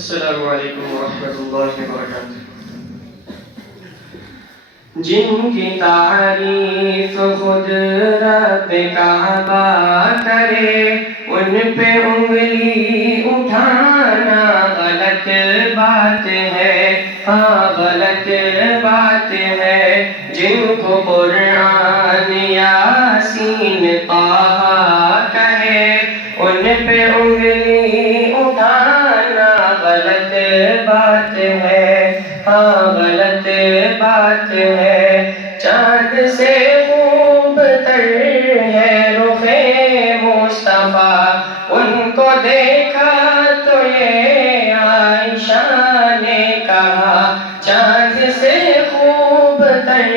السلام علیکم ورحمۃ اللہ وبرکاتہ۔ جن کی تعریف خود رب کعبہ کرے، ان پہ انگلی اٹھانا غلط بات ہے، ہاں غلط بات ہے۔ جن کو قرآن یاسین طٰہٰ کہے، ان پہ انگلی اٹھانا غلط بات ہے، ہاں غلط بات ہے۔ چاند سے خوب تر ہے رخ مصطفیٰ، ان کو دیکھا تو یہ عائشہ نے کہا۔ چاند سے خوب تر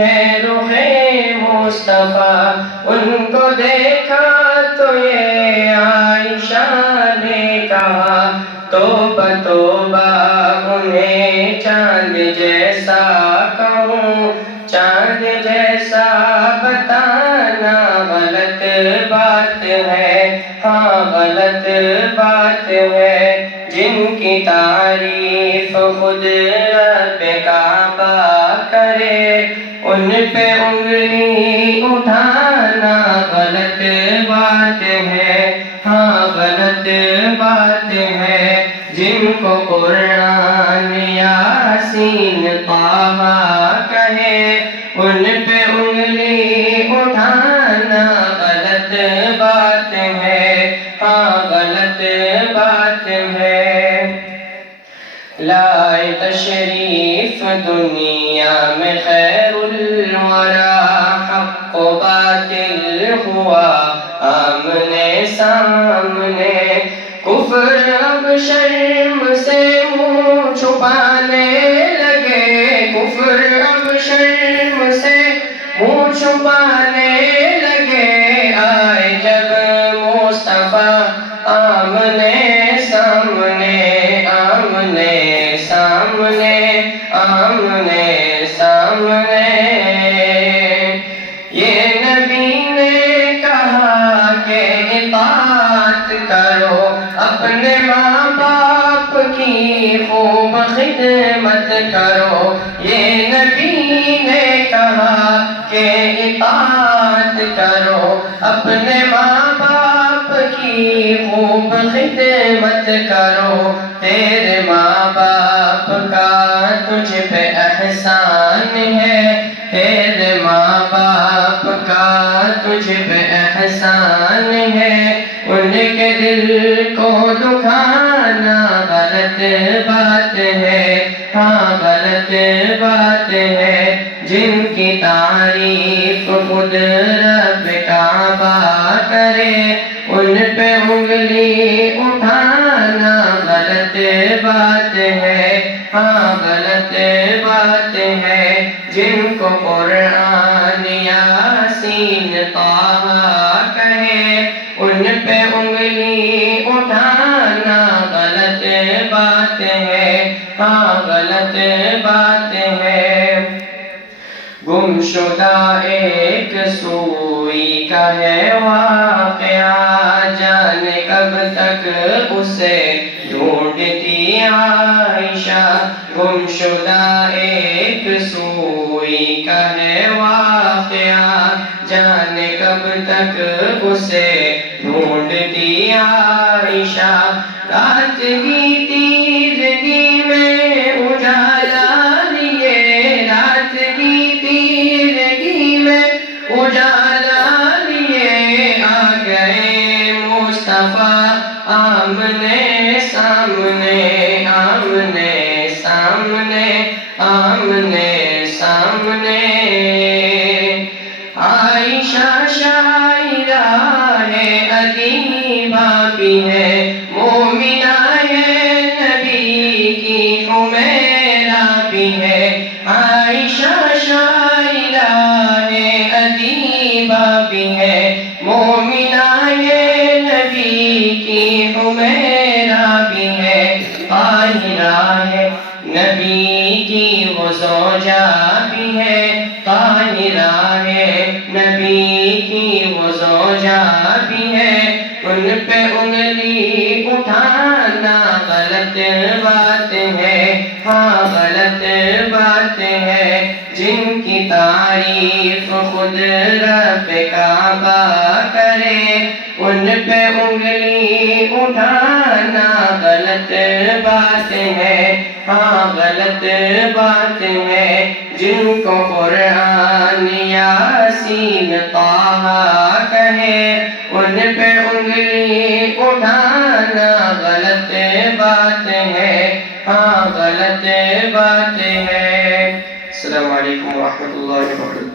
ہے رخ مصطفیٰ، ان کو دیکھا تو یہ عائشہ نے کہا۔ توبہ توبہ انہیں چاند جیسا کہوں، چاند جیسا بتانا غلط بات ہے، ہاں غلط بات ہے۔ جن کی تعریف خود رب کعبہ کرے، ان پہ انگلی اٹھانا غلط بات ہے، ہاں غلط بات ہے۔ جن کو قرآن یاسین طٰہٰ کہے، ان پہ انگلی اٹھانا غلط بات ہے، ہاں غلط بات ہے۔ لائے تشریف دنیا میں خیر الورا، حق و باطل ہوا آمنے سامنے۔ کفر اب شرم سے منہ چھپانے لگے، کفر اب شرم سے منہ چھپانے لگے۔ آئے جب مصطفیٰ آمنے سامنے، آمنے سامنے، آمنے سامنے۔ یہ نبی نے کہا کہ اطاعت کرو، اپنے ماں باپ کی خوب خدمت کرو۔ یہ نبی نے کہا کہ اطاعت کرو، اپنے ماں باپ کی خوب خدمت کرو۔ تیرے ماں باپ کا تجھ پہ احسان ہے، تیرے ماں باپ کا تجھ پہ احسان ہے۔ ان کے دل کو دکھانا غلط بات ہے، ہاں غلط بات ہے۔ جن کی تعریف خود رب کعبہ کرے، ان پہ انگلی اٹھانا غلط بات ہے، ہاں غلط بات ہے۔ جن کو قرآن یاسین طٰہٰ کہے، ان پہ انگلی اٹھانا غلط بات ہے، ہاں غلط بات ہے۔ گمشدہ ایک سوئی کا ہے واقعہ، جانے کب تک اسے ڈھونڈتی عائشہ۔ گمشدہ ایک سوئی کا ہے واقعہ، جانے کب تک اسے ڈھونڈتی عائشہ۔ رات کی تیرگی میں اجالا لیے، رات کی تیرگی میں اجالا لیے، آ گئے مصطفیٰ آمنے سامنے، آمنے سامنے، آمنے سامنے۔ عائشہ شاعرہ ہے، ادیبہ بھی ہے، مومنہ ہے، نبی کی حمیرہ بھی ہے۔ عائشہ شاعرہ ہے، ادیبہ بھی ہے، مومنہ ہے، نبی کی حمیرہ بھی ہے۔ طاہرہ ہے، نبی کی وہ زوجہ بھی ہے، طاہرہ ہے، نبی کی وہ زوجہ بھی ہے۔ ان پہ انگلی اٹھانا غلط غلط بات ہے، ہاں غلط بات ہے، جن کی تعریف خود رب کعبہ کرے، ان پہ انگلی اٹھانا غلط بات ہے، ہاں غلط بات ہے، جن کو قرآن یاسین طہ کہے، ان پہ انگلی اٹھانا غلط بات ہے، ہاں غلط بات ہے۔ السلام علیکم ورحمۃ اللہ وبرکاتہ۔